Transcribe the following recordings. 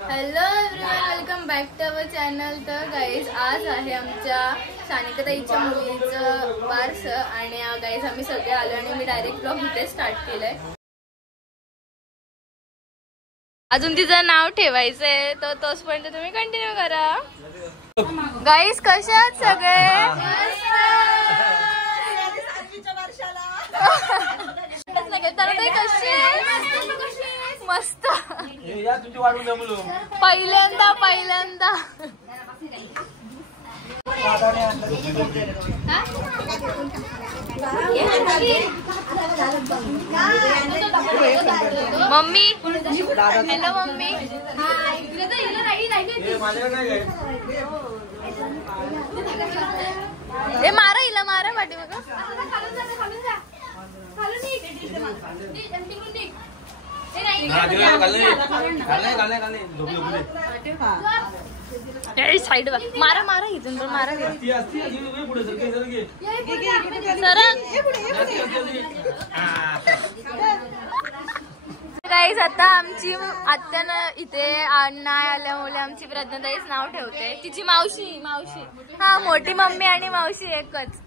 Hello everyone, welcome back to our channel. तर guys आज आहे आमच्या सानिकाताईच्या मुलीचं वारस आणि गाईज आम्ही सगळे आलो आणि मी डायरेक्ट ब्लॉग इथे स्टार्ट केलंय. अजून तिचं नाव ठेवायचंय तर तोचपर्यंत तुम्ही कंटिन्यू करा. गाईज कसे आहात सगळे? मस्त. पहिल्यांदा मम्मी. Hello mummy. ए मारा हिला, मारा पाठी बघा. साइड मारा मारा इथून पण मारा. गाईज आता आमची आत्यानं इथे नाही आल्यामुळे आमची प्रज्ञाताईच नाव ठेवते. तिची मावशी हा मोठी मम्मी आणि मावशी एकच.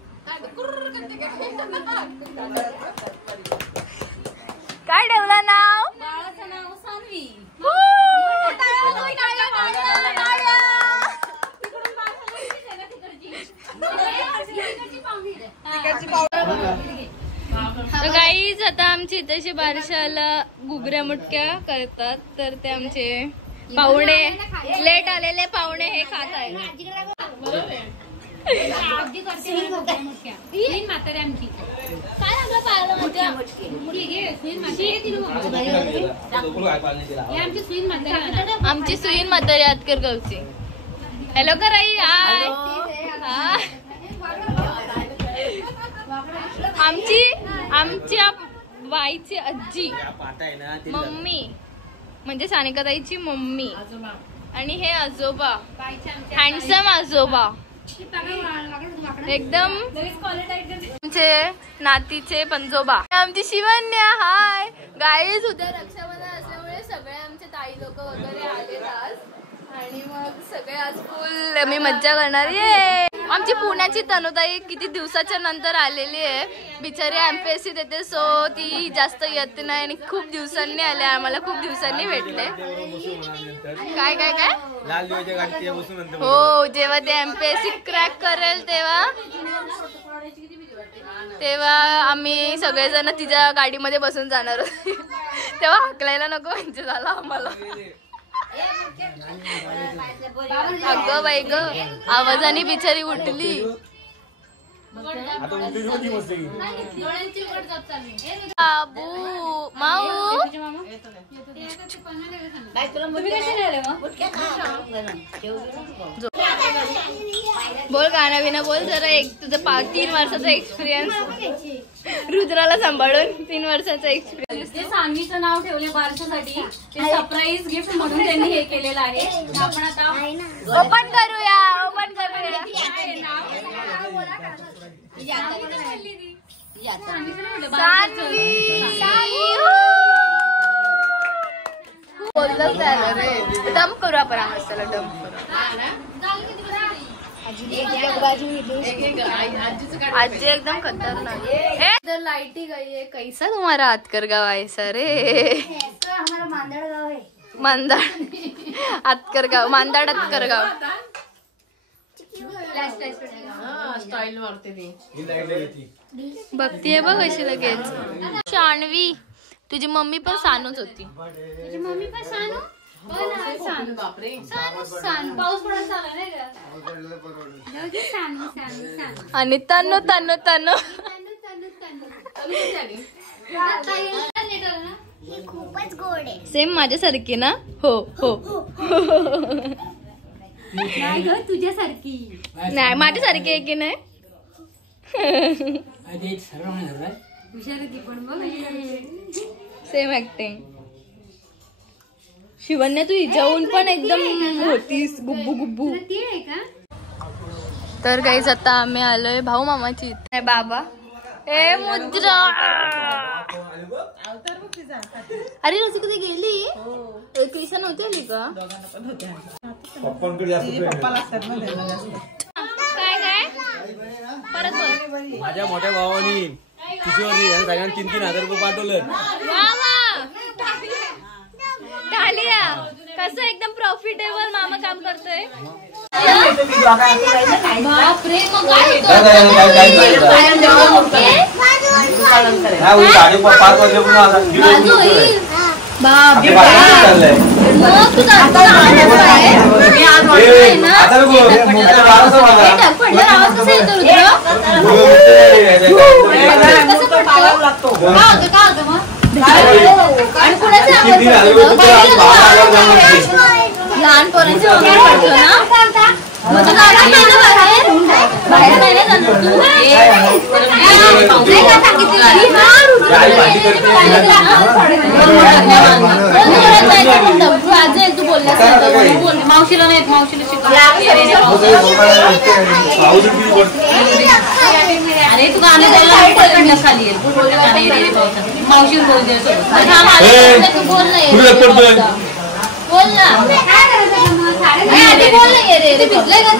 काय ठेवलं नाव? बाळाचं नाव सान्वी. गाईज आता आमच्या इथे बारशाला घुगऱ्या मुटक्या करतात तर ते आमचे पाहुणे, लेट आलेले पाहुणे हे खात आहेत. आमची सुईन म्हातारी आतकर गावची. हॅलो कराई. आमच्या बाईची आजी मम्मी म्हणजे सानिकाताईची मम्मी आणि हे आजोबा हँडसम आजोबा एकदम आमचे नातीचे पंजोबा. आमची शिवन्या. Hi guys. उद्या रक्षाबंधन असल्यामुळे सगळे आमचे ताई लोक वगैरे आलेत आज आणि मग सगळे आज फुल मी मज्जा करणार. ये आमची पुण्याची तनुताई किती दिवसाच्या नंतर आलेली आहे. बिचारी एमपीएससी देते सो ती जास्त येत नाही आणि खूप दिवसांनी आले. आम्हाला खूप दिवसांनी भेटले. काय काय काय हो जेव्हा ते एमपीएससी क्रॅक करेल तेव्हा आम्ही सगळेजण तिच्या गाडीमध्ये बसून जाणार तेव्हा हाकलायला नको म्हणजे झालं आम्हाला. अगं बाई ग आवाजाने बिचारी उठली. बाबू माऊ बोल गाणं बिना बोल जरा. एक तुझं 3 वर्षाचा एक्सपिरियन्स. रुद्राला सांभाळून 3 वर्षाचा एक्सपिरियन्स. ते सान्वीचं नाव ठेवले बारशासाठी. ते सरप्राईज गिफ्ट म्हणून त्यांनी हे केलेलं आहे. आपण आता ओपन करूया. बोललंच झालं रे. डम करू आपण मसाला. डम आजी एकदम खतरनाक. लाइटी गई है. कैसा तुम्हारा आतकर गाव आहे सर? हमारा मांदड़ गाँव है. मांदाड आतकर गाव. मांदाड आतकर गाव. स्टाईल मारते ती. बघतीये बघ अशी लगेच. शानवी तुझी मम्मी पण सानूच होती. तुझी मम्मी पण सानू. बापरे पाऊस पडत झाला नाही का? आणि तनु तनु तनु खूपच गोड आहे. सेम माझ्यासारखी ना. हो हो नाही ग तुझ्यासारखी नाही माझ्यासारखी आहे की नाही. हुशार ती पण बघ. Same acting. शिवन्या तू हिच्याहून पण एकदम होतीस गुब्बू गुब्बू. तर गाईज आता आम्ही आलोय भाऊ मामाची इथे. बाबा ए मुद्रा. अरे रसी कुठे गेली? क्रिशा नव्हती आली का? काय परत बोल. माझ्या मोठ्या भावानी किशोरनी सगळ्यांना 3,000 रुपये पाठवलं. टालिया कसं एकदम प्रॉफिटेबल मामा काम करतोय. बापरे मग लहान पोरांची मावशीला नाही मावशीला अरे तू गाणं खाली मावशी बोल ना बोल ना रे भिजलंय का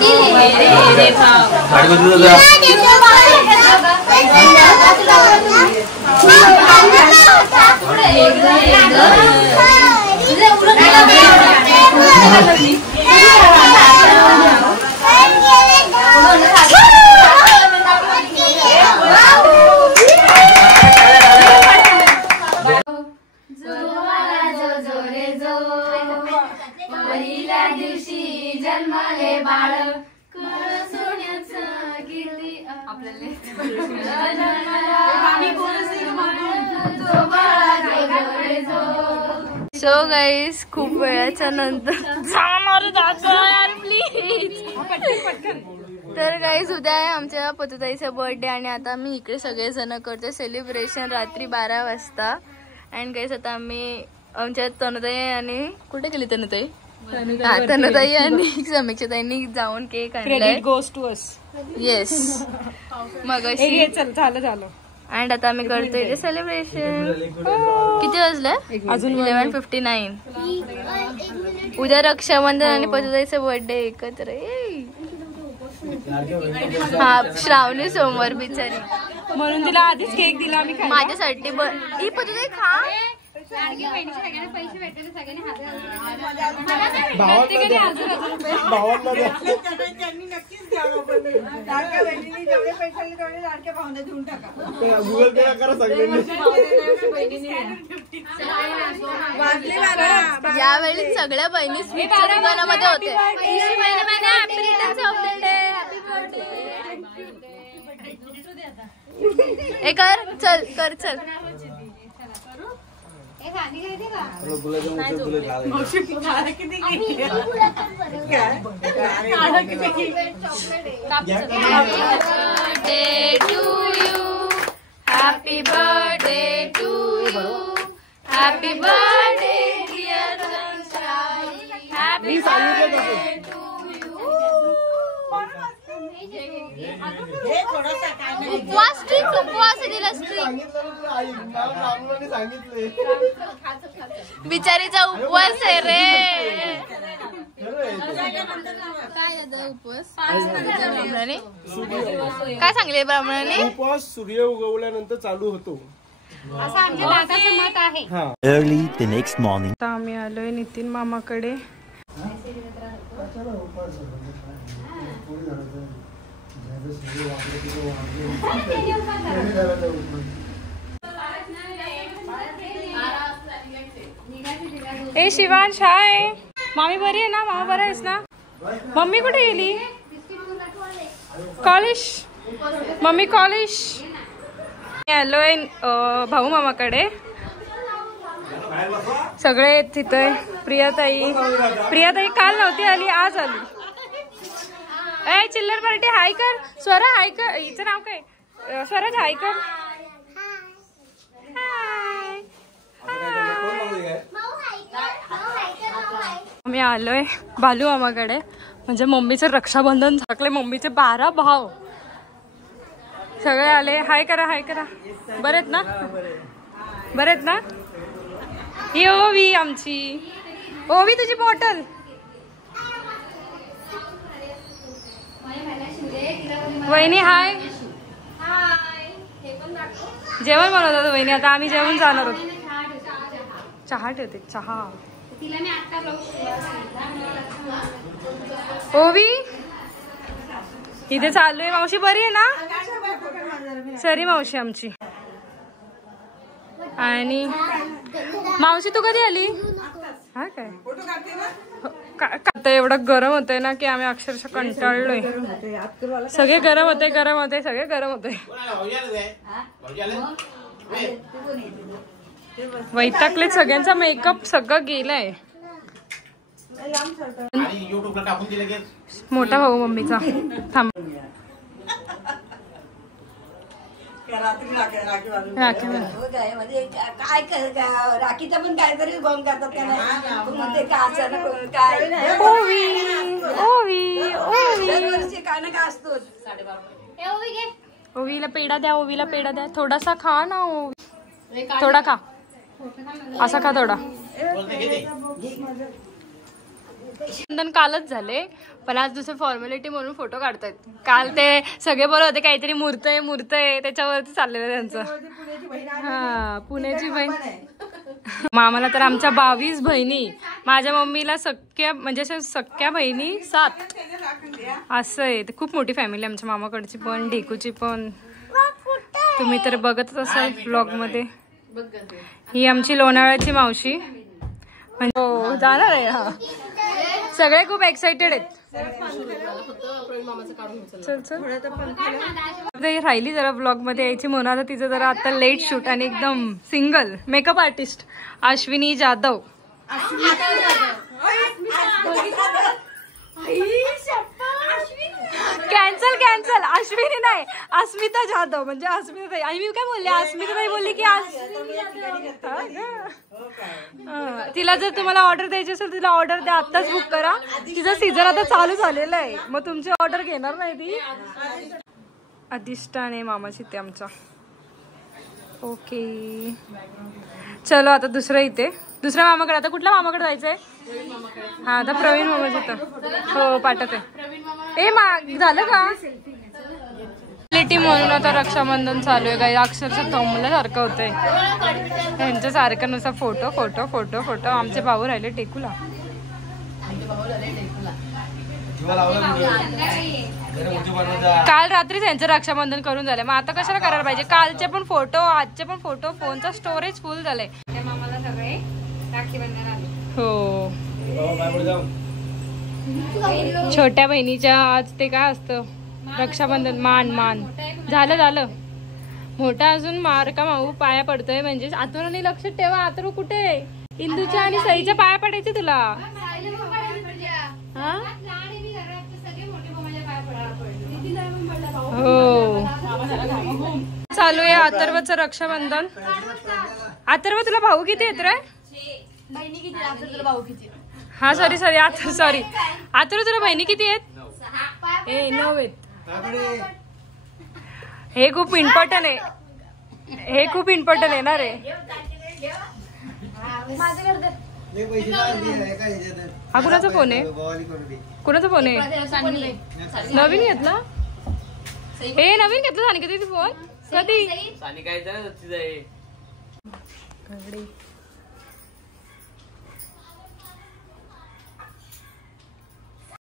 पहिल्या दिवशी जन्मले बाळ सोन्याचं किती सो गाईस खूप वेळाच्या नंतर प्लीज. तर गाईस उद्या आहे आमच्या पतुताईचा बर्थडे आणि आता आम्ही इकडे सगळेजण करतो सेलिब्रेशन रात्री 12 वाजता. अँड गाईस आता आम्ही आमच्या तनुताई आणि कुठे गेली तनुताई तनुताई आणि समीक्षाताईंनी जाऊन केक आणलाय. येस मग झालं. अँड आता आम्ही करतोय सेलिब्रेशन. किती वाजलं अजून 11:59. उद्या रक्षाबंधन आणि पतुताईचा बर्थडे एकत्र. हा श्रावणी सोमवार बिचारी म्हणून तिला आधीच केक दिला आम्ही माझ्यासाठी. पतुताई खा. पैसे भेटले सगळ्यांनी यावेळी सगळ्या बहिणी दुकानामध्ये होते. हे कर चल कर चल. Happy birthday to you. Happy birthday dear sunshine. Happy birthday to you. उपवास स्ट्रिक्ट उपवास दिला स्ट्रिक्ट. बिचारीचा उपवास आहे रे. काय उपवास काय सांगले ब्राह्मणाने. उपवास सूर्य उगवल्यानंतर चालू होतो असं आमच्या दादाचं मत आहे. Early the next morning. आता आम्ही आलोय नितीन मामाकडे. ए शिवांश हाय. मामी बरी आहे ना. मामा बरा आहेस ना. मम्मी कुठे गेली. College mummy college. आलोय भाऊ मामाकडे. सगळे तिथे. प्रियाताई काल नव्हती आली आज आली. ए चिल्लर पार्टी हाय कर. स्वरा हाय कर. हिचं नाव काय. स्वराज हाय कर. मी आलोय बालू मामाकडे. म्हणजे मम्मीचं रक्षाबंधन झाकले. मम्मीचे 12 भाव सगळे आले. हाय करा हाय करा. बरेत ना. बरेत ना. ही ओवी आमची ओवी तुझी बॉटल. वहिनी हाय. जेवण बनवतात वहिनी. आता आम्ही जेवण जाणार आहोत. चहा ठेवते. चहा. ओवी इथे चालू आहे. मावशी बरी आहे ना? सरी मावशी आमची. आणि मावशी तू कधी आली? हा काय आता एवढं गरम होतंय ना की आम्ही अक्षरशः कंटाळलोय. सगळे गरम होते सगळे गरम होते. वैतागले. सगळ्यांचा मेकअप सगळं गेलाय. मोठा भाऊ मम्मीचा. थांब. राखीचा पण काहीतरी बॉम्ब करतात का नाही काय काय ना काय असतोच. ओवीला पेढा द्या. ओवीला पेढा द्या. थोडासा खा ना ओवी. थोडा खा. असा खा थोडा. वंदन कालच झाले पण आज दुसरं फॉर्मॅलिटी म्हणून फोटो काढतायत. काल ते सगळे बोलत होते काहीतरी मूर्त आहे त्याच्यावरती चाललेलं त्यांचं. हा पुण्याची बहीण. मामाला तर आमच्या 22 बहिणी. माझ्या मम्मीला सख्या म्हणजे अशा सख्या बहिणी 7. असं आहे. ते खूप मोठी फॅमिली आमच्या मामाकडची पण ढेकूची पण. तुम्ही तर बघतच असाल ब्लॉग मध्ये. ही आमची लोणावळ्याची मावशी. म्हणजे हो जाणार आहे. हा सगळे खूप एक्साइटेड आहेत. चल चल राहिली जरा ब्लॉग मध्ये यायची म्हणून. आता तिचं जरा आता लेट शूट आणि एकदम single makeup artist Ashwini Jadhav. Cancel Ashwini नाही अस्मिता जाधव. म्हणजे अस्मिता ताई. आणि मी काय बोलले अस्मिता ताई बोलली की तिला जर तुम्हाला ऑर्डर द्यायची असेल तिला ऑर्डर द्या. आत्ताच बुक करा. तिचा सीझन आता चालू झालेला आहे. मग तुमची ऑर्डर घेणार नाही ती. अधिष्ठान आहे मामाची ते आमचा. ओके चलो आता दुसरं इथे दुसऱ्या मामाकडे. आता कुठल्या मामाकडे जायचंय? हा आता प्रवीण मामाच्या इथं. हो पाठवते. झालं का क्वालिटी म्हणून आता रक्षाबंधन चालू आहे. काही अक्षरशः थंबल्यासारखं होतंय. त्यांच्या सारखं नुसतं फोटो फोटो फोटो फोटो. आमचे भाऊ राहिले टेकूला. काल रात्री त्यांचं रक्षाबंधन करून झालंय. मग आता कशाला करायला पाहिजे? कालचे पण फोटो आजचे पण फोटो. फोनचा स्टोरेज फुल झालाय. मामाला सगळे राखी बंधन आले. हो छोट्या बहिणीच्या आज ते काय असतं रक्षाबंधन. मान झालं मोठा अजून मार का माऊ पाया पडतोय. म्हणजे आतुराने लक्षात ठेवा. आतरू कुठे? इंदूच्या आणि सईच्या पाया पडायचे तुला. हो चालू आहे अथर्वचं रक्षाबंधन. अथर्व तुला भाऊ किती येत रे? हा सॉरी अथर्व तुला बहिणी किती आहेत? 9 आहेत. हे खूप इम्पॉर्टंट आहे ना रे. हा कुणाचा फोन आहे? नवीन घेतला? नवीन घेतला सानिका फोन कधी?